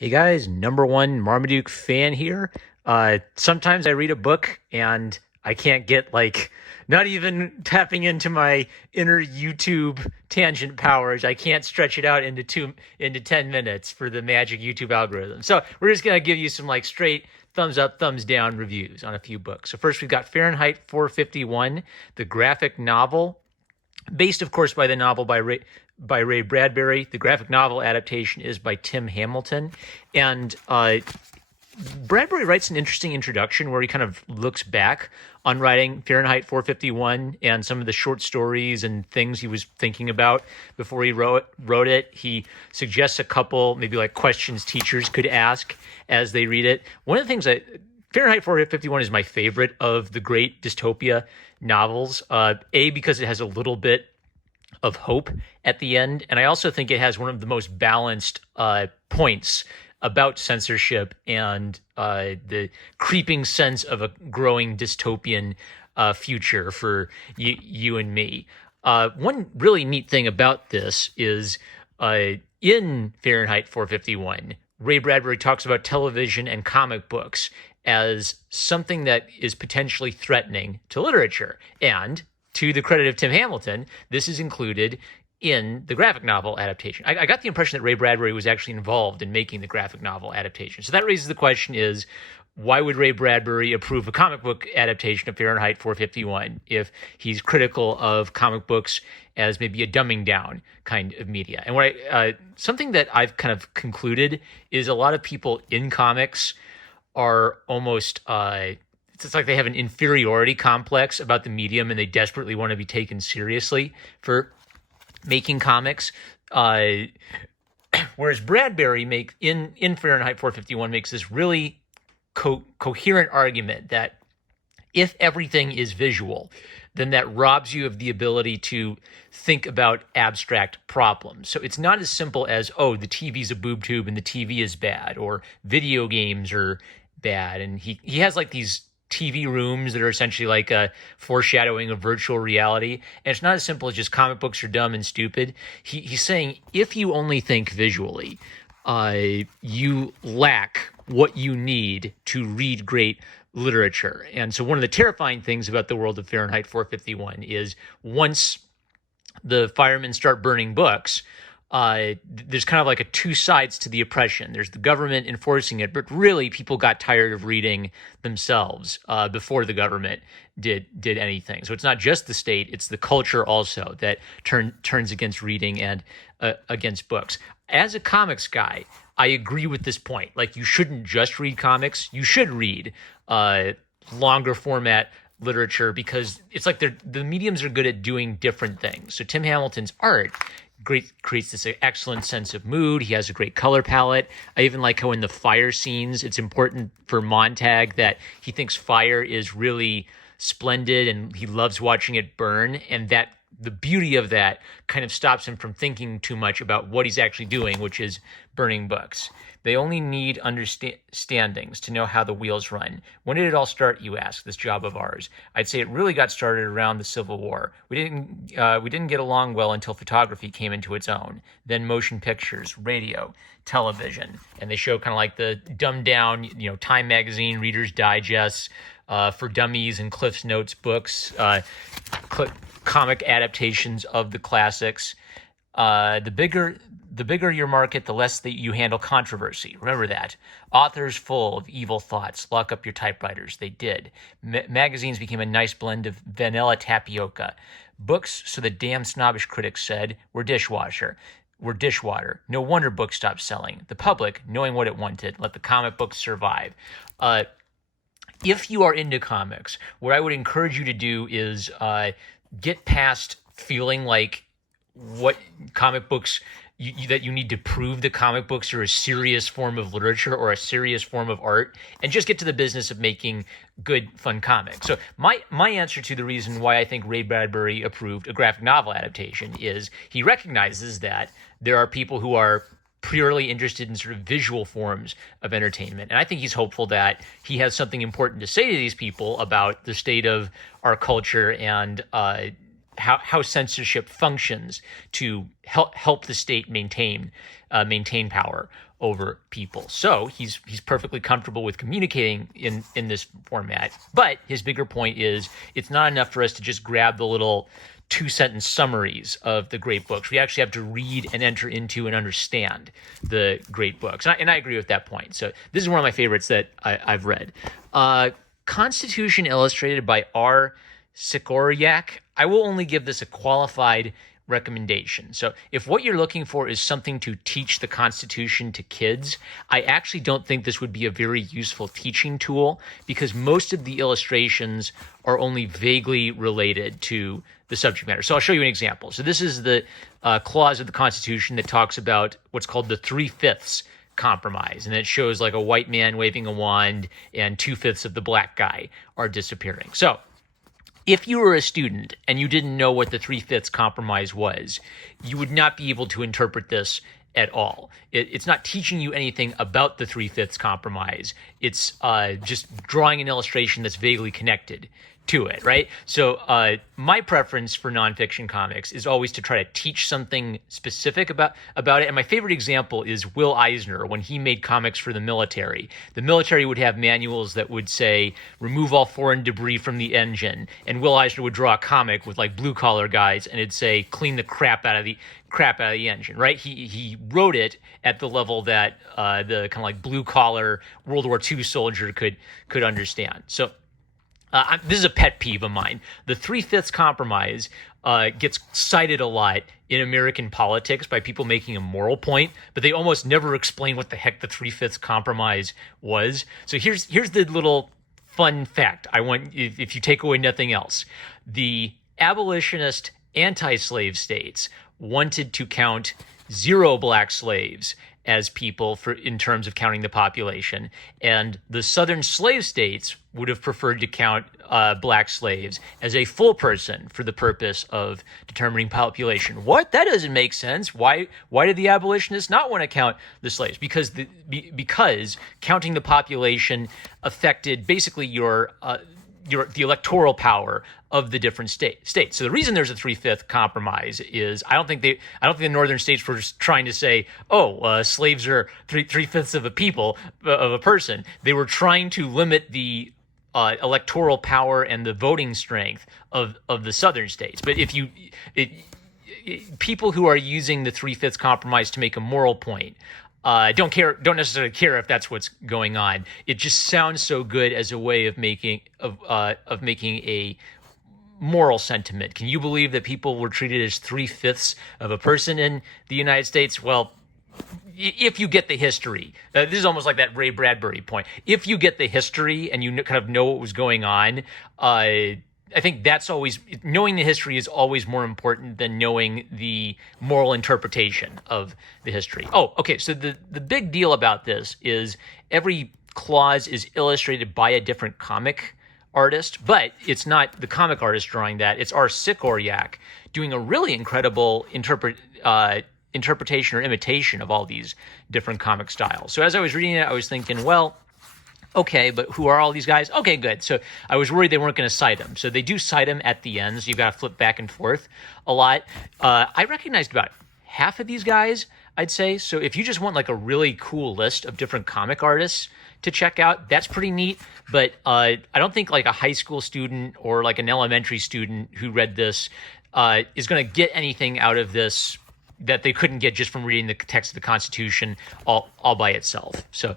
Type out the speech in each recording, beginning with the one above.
Hey guys, number one Marmaduke fan here. Sometimes I read a book and I can't get not even tapping into my inner YouTube tangent powers. I can't stretch it out into 10 minutes for the magic YouTube algorithm. So we're just gonna give you some straight thumbs up, thumbs down reviews on a few books. So first we've got Fahrenheit 451, the graphic novel based, of course, by the novel by Ray Bradbury. The graphic novel adaptation is by Tim Hamilton, and Bradbury writes an interesting introduction where he kind of looks back on writing Fahrenheit 451 and some of the short stories and things he was thinking about before he wrote it. He suggests a couple, maybe questions teachers could ask as they read it. One of the things that Fahrenheit 451 is my favorite of the great dystopia novels. Because it has a little bit of hope at the end, and I also think it has one of the most balanced points about censorship and the creeping sense of a growing dystopian future for you and me. One really neat thing about this is in Fahrenheit 451, Ray Bradbury talks about television and comic books as something that is potentially threatening to literature. And to the credit of Tim Hamilton, this is included in the graphic novel adaptation. I got the impression that Ray Bradbury was actually involved in making the graphic novel adaptation. So that raises the question is, why would Ray Bradbury approve a comic book adaptation of Fahrenheit 451 if he's critical of comic books as maybe a dumbing down kind of media? And something that I've kind of concluded is a lot of people in comics are almost it's like they have an inferiority complex about the medium and they desperately want to be taken seriously for making comics. Whereas Bradbury in Fahrenheit 451 makes this really coherent argument that if everything is visual, then that robs you of the ability to think about abstract problems. So it's not as simple as, oh, the TV's a boob tube and the TV is bad, or video games are bad. And he has these TV rooms that are essentially like a foreshadowing of virtual reality. And it's not as simple as just comic books are dumb and stupid. He's saying if you only think visually, you lack what you need to read great literature. And so one of the terrifying things about the world of Fahrenheit 451 is once the firemen start burning books, there's kind of like two sides to the oppression. There's the government enforcing it, but really people got tired of reading themselves before the government did anything. So it's not just the state, it's the culture also that turns against reading and against books. As a comics guy, I agree with this point. You shouldn't just read comics. You should read longer format literature because it's the mediums are good at doing different things. So Tim Hamilton's art creates this excellent sense of mood. He has a great color palette. I even like how in the fire scenes, it's important for Montag that he thinks fire is really splendid and he loves watching it burn, and that the beauty of that kind of stops him from thinking too much about what he's actually doing, which is burning books. They only need understandings to know how the wheels run. When did it all start, you ask, this job of ours? I'd say it really got started around the Civil War. We didn't get along well until photography came into its own. Then motion pictures, radio, television. And they show kind of the dumbed down, Time Magazine, Reader's Digest, for Dummies and Cliff's Notes books, comic adaptations of the classics. The bigger your market, the less that you handle controversy. Remember that. Authors full of evil thoughts. Lock up your typewriters. They did. Magazines became a nice blend of vanilla tapioca. Books, so the damn snobbish critics said, were dishwater. No wonder books stopped selling. The public, knowing what it wanted, let the comic books survive. If you are into comics, what I would encourage you to do is get past feeling like what comic books that you need to prove the comic books are a serious form of literature or a serious form of art, and just get to the business of making good, fun comics. So my answer to the reason why I think Ray Bradbury approved a graphic novel adaptation is he recognizes that there are people who are purely interested in sort of visual forms of entertainment. And I think he's hopeful that he has something important to say to these people about the state of our culture and how censorship functions to help the state maintain power over people. So he's perfectly comfortable with communicating in this format. But his bigger point is it's not enough for us to just grab the little 2-sentence summaries of the great books. We actually have to read and enter into and understand the great books. And I agree with that point. So this is one of my favorites that I've read. Constitution Illustrated by R. Sikoryak. I will only give this a qualified recommendation. So if what you're looking for is something to teach the Constitution to kids, I actually don't think this would be a very useful teaching tool, because most of the illustrations are only vaguely related to the subject matter. So I'll show you an example. So this is the clause of the Constitution that talks about what's called the 3/5 compromise, and it shows like a white man waving a wand and 2/5 of the black guy are disappearing. So if you were a student and you didn't know what the 3/5 compromise was, you would not be able to interpret this at all. It's not teaching you anything about the 3/5 compromise. It's just drawing an illustration that's vaguely connected to it, right? So my preference for nonfiction comics is always to try to teach something specific about it. And my favorite example is Will Eisner. When he made comics for the military would have manuals that would say, remove all foreign debris from the engine. And Will Eisner would draw a comic with like blue collar guys and it'd say, clean the crap out of the engine, right? He wrote it at the level that the kind of like blue collar World War II soldier could understand. So this is a pet peeve of mine. The 3/5 compromise gets cited a lot in American politics by people making a moral point, but they almost never explain what the heck the 3/5 compromise was. So here's the little fun fact. I want, if you take away nothing else, the abolitionist anti-slave states wanted to count 0 black slaves as people in terms of counting the population, and the southern slave states would have preferred to count black slaves as a full person for the purpose of determining population. What? That doesn't make sense. Why did the abolitionists not want to count the slaves? Because counting the population affected basically the electoral power of the different states. So the reason there's a 3/5 compromise is I don't think the northern states were just trying to say, slaves are 3/5 of a person. They were trying to limit the electoral power and the voting strength of the southern states. But people who are using the 3/5 compromise to make a moral point don't necessarily care if that's what's going on. It just sounds so good as a way of making a moral sentiment. Can you believe that people were treated as 3/5 of a person in the United States? Well, if you get the history, this is almost like that Ray Bradbury point. If you get the history and you kind of know what was going on, I think that's always, knowing the history is always more important than knowing the moral interpretation of the history. Oh, okay. So the big deal about this is every clause is illustrated by a different comic artist, but it's not the comic artist drawing that. It's R. Sikoryak doing a really incredible interpretation or imitation of all these different comic styles. So as I was reading it, I was thinking, well, okay, but who are all these guys? Okay, good. So I was worried they weren't going to cite them. So they do cite them at the end, so you've got to flip back and forth a lot. I recognized about half of these guys, I'd say. So if you just want like a really cool list of different comic artists to check out, that's pretty neat. But I don't think like a high school student or like an elementary student who read this is going to get anything out of this that they couldn't get just from reading the text of the Constitution all by itself. So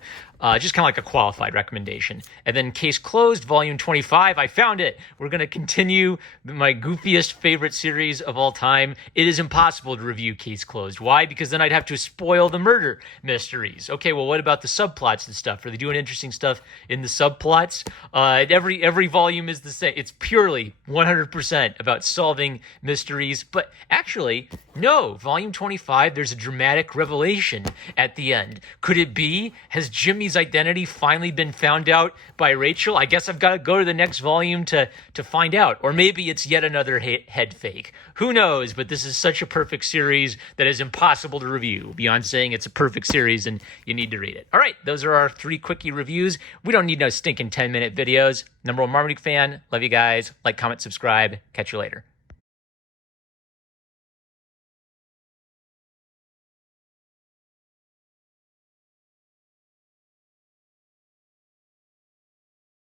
just kind of like a qualified recommendation. And then Case Closed, Volume 25, I found it. We're going to continue my goofiest favorite series of all time. It is impossible to review Case Closed. Why? Because then I'd have to spoil the murder mysteries. Okay, well, what about the subplots and stuff? Are they doing interesting stuff in the subplots? Every volume is the same. It's purely 100% about solving mysteries. But actually, no, Volume 25, there's a dramatic revelation at the end. Could it be? Has Jimmy's identity finally been found out by Rachel? I guess I've got to go to the next volume to find out. Or maybe it's yet another head fake. Who knows? But this is such a perfect series that is impossible to review beyond saying it's a perfect series and you need to read it. All right, those are our 3 quickie reviews. We don't need no stinking 10-minute videos. Number one Marmaduke fan. Love you guys. Like, comment, subscribe. Catch you later.